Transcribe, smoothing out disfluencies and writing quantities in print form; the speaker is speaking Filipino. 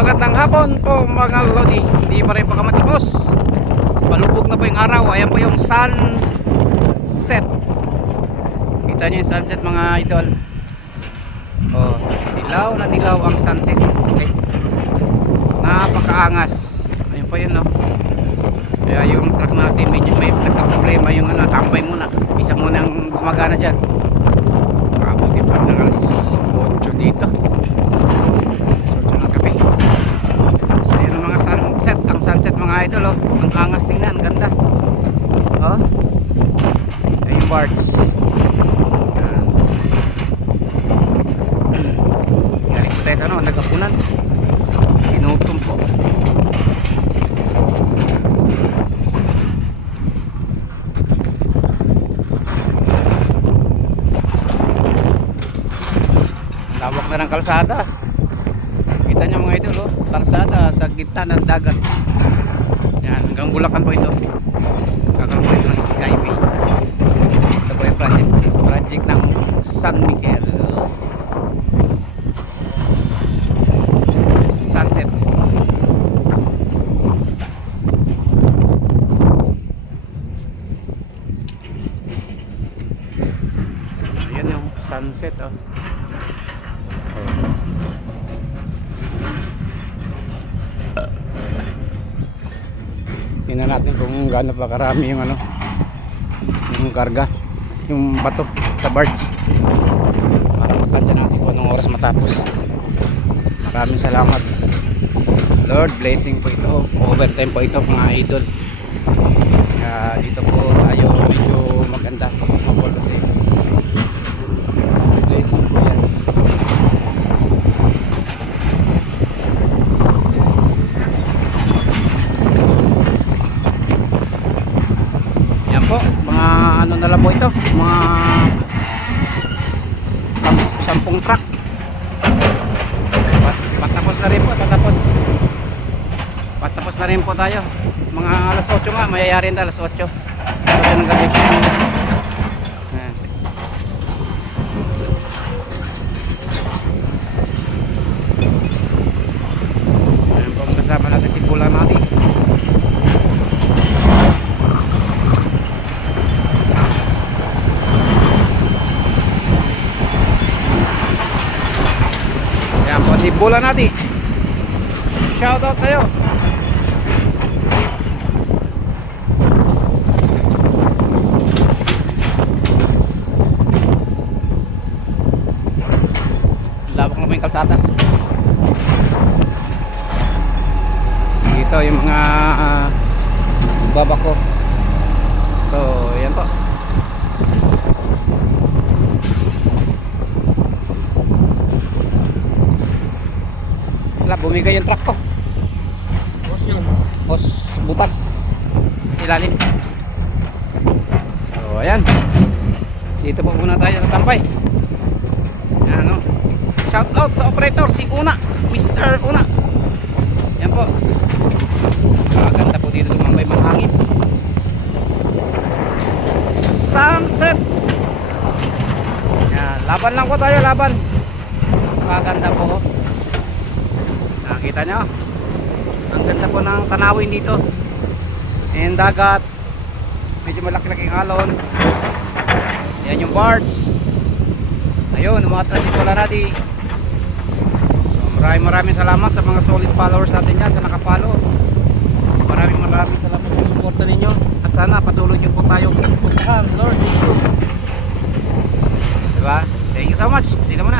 Magandang hapon po mga lodi. Hindi pa rin pa matapos. Palubog na po yung araw. Ayan po yung sunset. Kita nyo yung sunset mga idol. Oh, dilaw na dilaw ang sunset. Okay. Napakaangas. Ayun po yun, no. Kaya yung truck natin medyo may nagka-problema yung ano, tambay muna. Isa muna ang gumagana dyan. Makabuti pa ng alas 8 dito. Sunset mga idol, oh. Ang angas tingnan, ganda. Oh. Ay yung birds. Galing po tayo sa ano, nagapunan. Inutom po. Lawak na ng kalsada. Kita nyo mga idol, oh. Kalsada sa gitna ng dagat. Yan, hanggang Bulacan po ito. Kakaroon po ito ng Skyway. Ito po yung project ng San Miguel. Sunset. Ayan yung sunset, oh. Tingnan natin kung gaano pa karami yung ano, yung karga, yung bato sa barge, para matansya natin kung anong oras matapos. Maraming salamat Lord, blessing po ito, overtime po ito mga idol. Kaya dito po tayo medyo maganda mapol kasi blessing po yan. Po, mga ano na lang po ito, mga 10 truck. Patapos na rin po, patapos na rin po tayo. Mga alas 8 nga, mayayari na alas 8 ng gabi. Ayan po, kasama natin si Pula natin. Si Bola natin, shoutout sa'yo. Lawak naman yung kalsada dito, yung mga babako. So yan po. Bumigay yung truck ko. Hos butas ilalim. So ayan, dito po muna tayo natambay. Yan, no? Shout out sa operator si Una, Mr. Una. Yan po, maganda po dito tumambay, mahangin. Sunset. Yan, laban lang po tayo, laban. Maganda po. Nakita nyo, ang ganda po ng tanawin dito, and dagat, medyo malaki-laking alon. Yan yung barge. Ayun, umatras si Pula natin. So maraming salamat sa mga solid followers natin dyan, sa nakapalo. Maraming salamat sa suporta ninyo, at sana patuloy nyo po tayo suportahan, Lord. Diba? Thank you so much. Sino mo na.